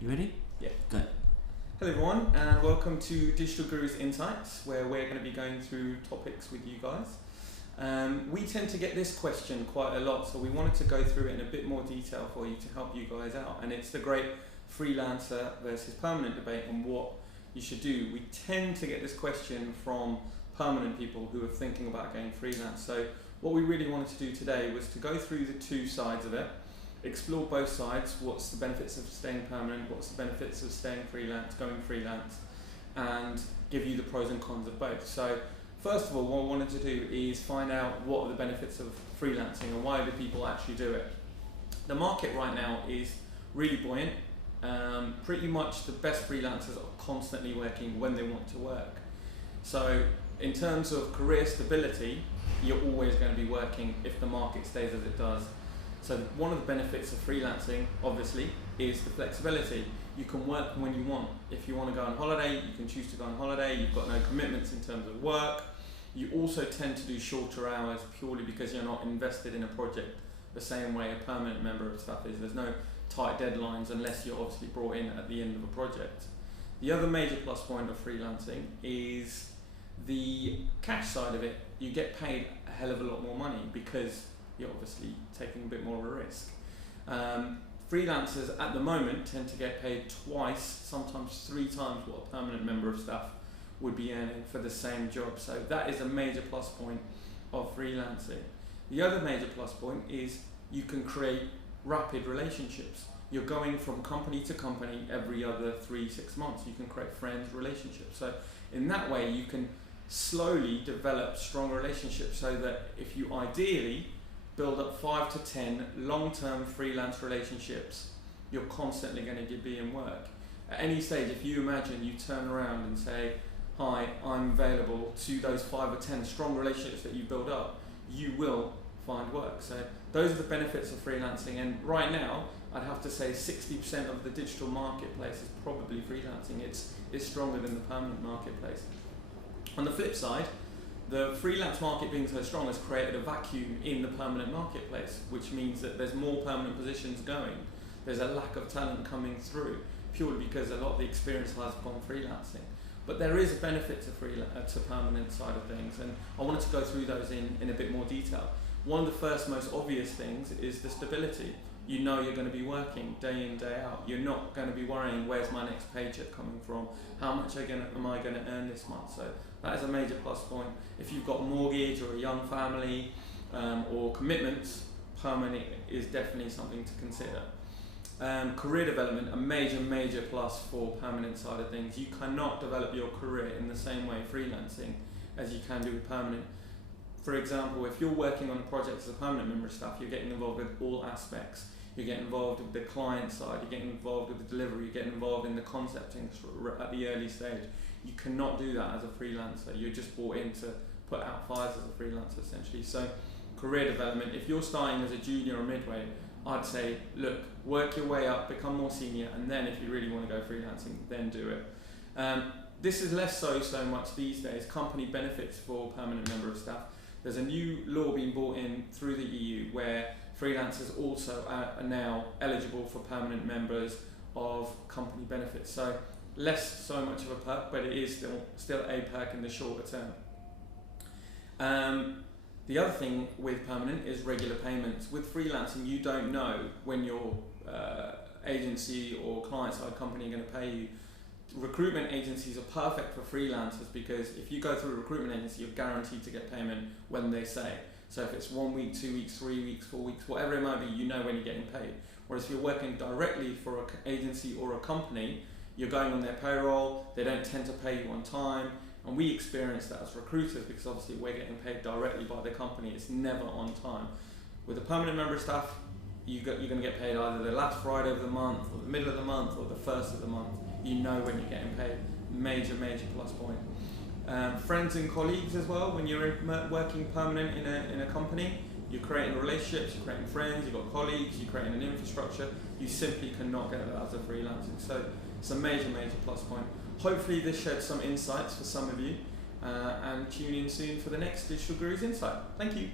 You ready? Yeah. Go. Hello everyone, and welcome to Digital Gurus Insights, where we're going to be going through topics with you guys. We tend to get this question quite a lot, so we wanted to go through it in a bit more detail for you to help you guys out. And it's the great freelancer versus permanent debate on what you should do. We tend to get this question from permanent people who are thinking about going freelance. So what we really wanted to do today was to go through the two sides of it, explore both sides. What's the benefits of staying permanent, what's the benefits of staying freelance, going freelance, and give you the pros and cons of both. So first of all, what I wanted to do is find out what are the benefits of freelancing and why do people actually do it. The market right now is really buoyant. Pretty much the best freelancers are constantly working when they want to work. So in terms of career stability, you're always going to be working if the market stays as it does. So one of the benefits of freelancing, obviously, is the flexibility. You can work when you want. If you want to go on holiday, you can choose to go on holiday. You've got no commitments in terms of work. You also tend to do shorter hours purely because you're not invested in a project the same way a permanent member of staff is. There's no tight deadlines unless you're obviously brought in at the end of a project. The other major plus point of freelancing is the cash side of it. You get paid a hell of a lot more money because you're obviously taking a bit more of a risk. Freelancers at the moment tend to get paid twice, sometimes 3 times what a permanent member of staff would be earning for the same job. So that is a major plus point of freelancing. The other major plus point is you can create rapid relationships. You're going from company to company every other 3-6 months. You can create friends, relationships. So in that way you can slowly develop strong relationships so that if you ideally build up 5 to 10 long-term freelance relationships, you're constantly going to be in work. At any stage, if you imagine you turn around and say, hi, I'm available, to those 5 or 10 strong relationships that you build up, you will find work. So those are the benefits of freelancing, and right now I'd have to say 60% of the digital marketplace is probably freelancing. It's stronger than the permanent marketplace. On the flip side, the freelance market being so strong has created a vacuum in the permanent marketplace, which means that there's more permanent positions going. There's a lack of talent coming through, purely because a lot of the experience has gone freelancing. But there is a benefit to permanent side of things, and I wanted to go through those in a bit more detail. One of the first most obvious things is the stability. You know you're going to be working day in, day out. You're not going to be worrying, where's my next paycheck coming from? How much am I going to earn this month? So that is a major plus point. If you've got a mortgage or a young family or commitments, permanent is definitely something to consider. Career development, a major plus for permanent side of things. You cannot develop your career in the same way freelancing as you can do with permanent. For example, if you're working on a project as a permanent member of staff, you're getting involved with all aspects. You're getting involved with the client side, you're getting involved with the delivery, you're getting involved in the concepting at the early stage. You cannot do that as a freelancer. You're just brought in to put out fires as a freelancer essentially. So career development, if you're starting as a junior or midway, I'd say, look, work your way up, become more senior, and then if you really want to go freelancing, then do it. This is less so much these days, company benefits for permanent member of staff. There's a new law being brought in through the EU where freelancers also are now eligible for permanent members of company benefits. So less so much of a perk, but it is still a perk in the shorter term. The other thing with permanent is regular payments. With freelancing, you don't know when your agency or client-side company are going to pay you. Recruitment agencies are perfect for freelancers because if you go through a recruitment agency, you're guaranteed to get payment when they say. So if it's 1 week, 2 weeks, 3 weeks, 4 weeks, whatever it might be, you know when you're getting paid. Whereas if you're working directly for an agency or a company, you're going on their payroll, they don't tend to pay you on time, and we experience that as recruiters because obviously we're getting paid directly by the company, it's never on time. With a permanent member of staff, you're going to get paid either the last Friday of the month, or the middle of the month, or the first of the month. You know when you're getting paid. Major plus point. Friends and colleagues as well. When you're working permanent in a company, you're creating relationships, you're creating friends, you've got colleagues, you're creating an infrastructure. You simply cannot get that as a freelancer. So it's a major plus point. Hopefully this shed some insights for some of you, and tune in soon for the next Digital Gurus Insight. Thank you.